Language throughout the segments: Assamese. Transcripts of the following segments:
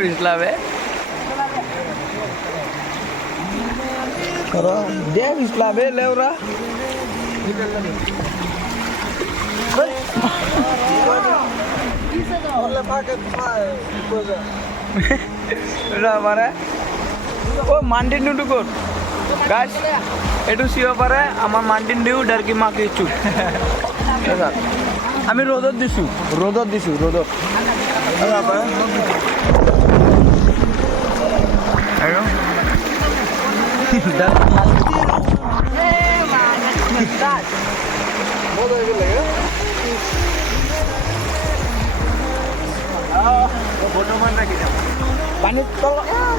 Islame. Kalau dia Islame leura. ও মান্ডিন ডিউ কর গাইস এটু সিও পারে আমার মান্ডিন ডিউ ডারকি মা কিছু আমি রোদত দিছু রোদত আয়ো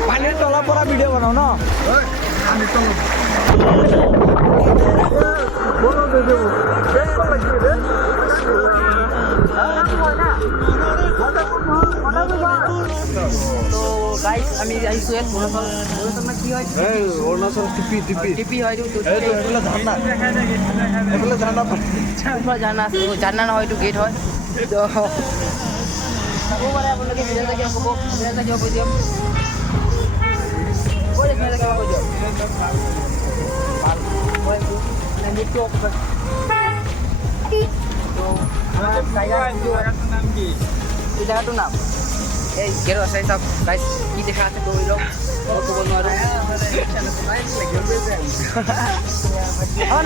পানির তলা পড়া ভিডিও বানাও না তো গাইস আমি আইছো এক অৰুণাচল কি হয় অৰুণাচল টিপি হয় জানা না হয়তো গেট হয় তো ওবারে আপোনালোকে ভিডিওটা কি ক'ব ভিডিওটা কি কৈ দিম কৈ দিম ভিডিওটা কি কৈ দিম মানে মিটটো তো নাম কি এই জায়গাটার নাম এই গেরো আছে সব গাইস কি দেখা আছে তো ওইলো কত বলনো আর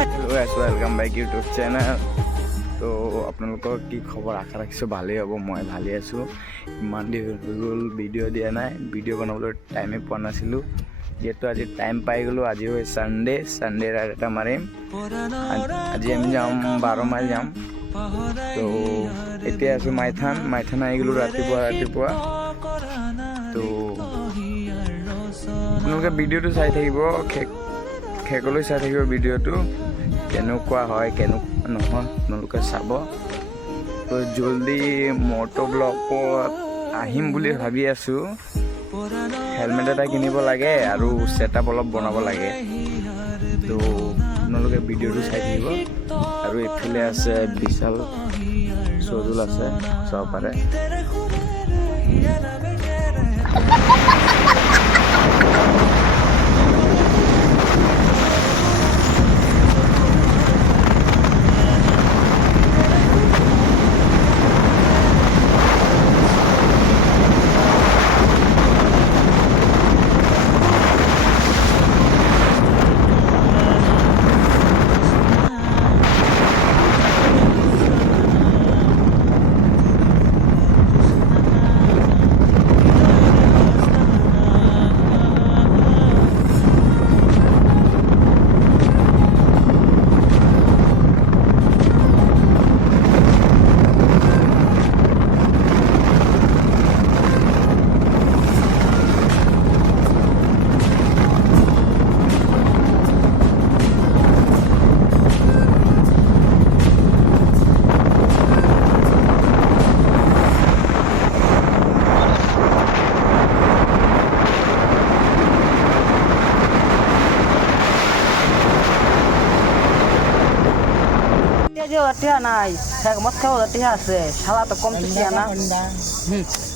ওয়েলকাম ব্যাক ইউটিউব চ্যানেল তো আপোনালোকৰ কি খবৰ আশা ৰাখিছোঁ ভালেই হ'ব মই ভালেই আছোঁ ইমান দিন হৈ গ'ল ভিডিঅ' দিয়া নাই ভিডিঅ' বনাবলৈ টাইমে পোৱা নাছিলোঁ যিহেতু আজি টাইম পাই গ'লোঁ আজি হয় ছানডে ৰাইড এটা মাৰিম আজি আমি যাম 12 মাইল যাম তো এতিয়া আছোঁ মাইথান আহি গ'লোঁ ৰাতিপুৱা তো আপোনালোকে ভিডিঅ'টো চাই থাকিব শেষলৈ চাই থাকিব ভিডিঅ'টো কেনেকুৱা হয় কেনেকুৱা নহয় আপোনালোকে চাব তো জলদি মটো ব্লগত আহিম বুলি ভাবি আছোঁ হেলমেট এটা কিনিব লাগে আৰু ছেটআপ অলপ বনাব লাগে তো আপোনালোকে ভিডিঅ'টো চাই থাকিব আৰু এইফালে আছে বিশাল চজুল আছে চাব পাৰে টিয়া নাই মদ খাব টিয়া আছে শালা তো কম টিয়া না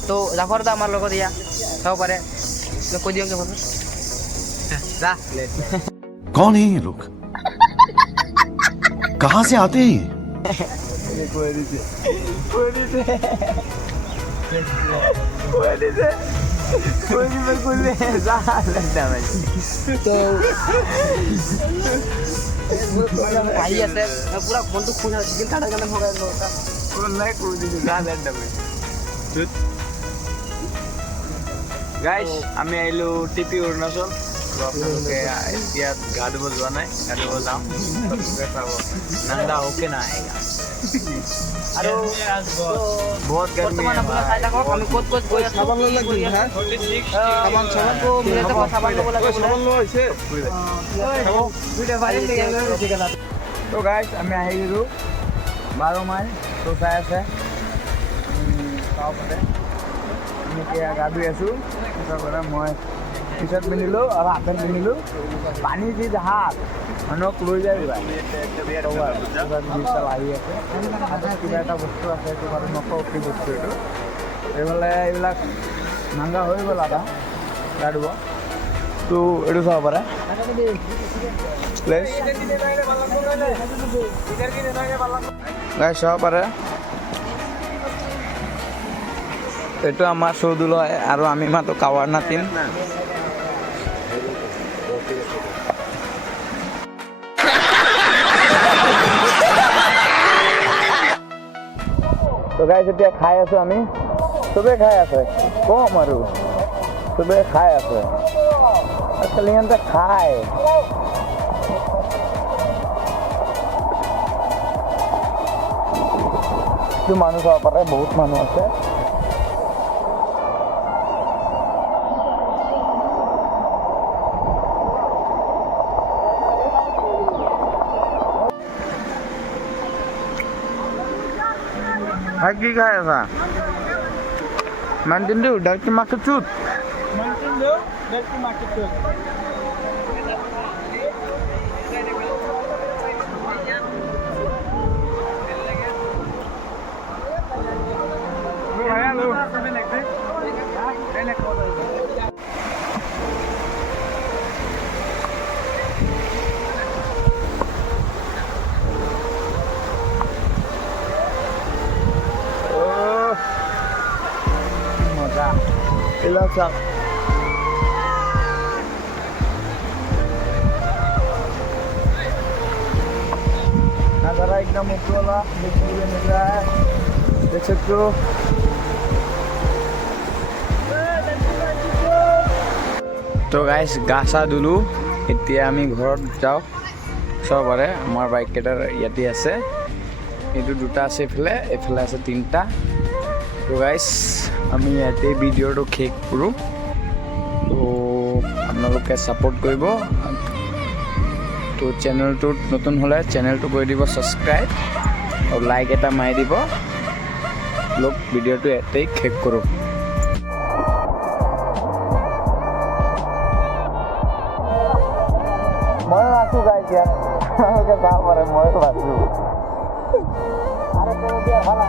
তো জাফর দা আমার লগত ইয়া চাব পাৰে কৈ দিয়ক জাফর যা कौन है ये लोग कहाँ से आते हैं ভাই আছে পুরা ফোনটো খুন দিন কাটার কারণে মোবাইল নটা কোন নাই কই দিছে যা দেন ভাই গাইস আমি আইলো টিপি অৰুণাচল তো আপোনালোকে এতিয়া গা ধুব যোৱা নাই গা ধুব যাম আপোনালোকে চাব নান্দা হোকে না আয়েগা আৰু বহুত গৰমি আপোনালোকে চাই থাকক আমি ক'ত গৈ আছো সাবান লৈ লাগি হ্যাঁ সাবান কো মিলে তো সাবান লব লাগে সাবান লৈ আছে ভিডিও ভাইরাল হয়ে গেল তো গাইস আমি আহি গলো 12 মাইল তো চাই আছে চাও পাৰে আমি এতিয়া গা ধুই আছো তাৰ পৰা মই টি চাৰ্ট পিন্ধিলোঁ আৰু হাফ পেণ্ট পিন্ধিলোঁ পানী যি জাহাজ মানুহক লৈ যায় আহি আছে হাতত কিবা এটা বস্তু আছে এইটো বাৰু নকওঁ কি বস্তু এইটো এইফালে এইবিলাক নাংগা হৈ গ'ল আধা গা ধুব তো এইটো চাব পাৰে প্লেচ গাই চাব পাৰে এইটো আমাৰ চৌদুল হয় আৰু আমি মাতো কাৱাৰ নাতিম তো গাইজ এতিয়া খাই আছো আমি চবেই খাই আছে কম আৰু চবেই খাই আছে আচলতে সিহঁতে খায় মানুহ চাব পাৰে বহুত মানুহ আছে ভাই কি খাই আছা Mountain Dew dari Market Food. Mountain Dew dari Market Food. Lu ayah lu. Ilocos. नजारा एकदम ऊपर वाला देखने को मिल रहा है देख सकते हो तो गाइस गासा धुलो এতিয়া আমি ঘৰত যাওঁ সব পাৰে আমাৰ বাইক কেটাৰ ইয়াতে আছে এইটো দুটা আছে এফালে আছে তিনটা তো গাইস আমি ইয়াতে ভিডিঅ'টো শেষ কৰোঁ তো আপোনালোকে ছাপোৰ্ট কৰিব তো চেনেলটোত নতুন হ'লে চেনেলটো কৰি দিব ছাবস্ক্ৰাইব আৰু লাইক এটা মাৰি দিব লোক ভিডিঅ'টো ইয়াতেই শেষ কৰোঁ মই আছোঁ গাইছ ইয়াত আপোনালোকে যাব পাৰে মই আছোঁ আৰু দিয়া ভাল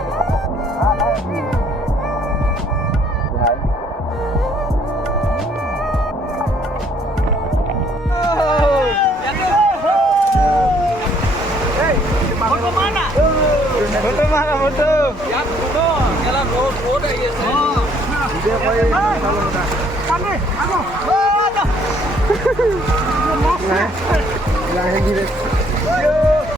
Foto mana foto? Ya foto, jalan road aja sih. Dia pakai kalau udah. Kami, aku. Nah, lagi gitu.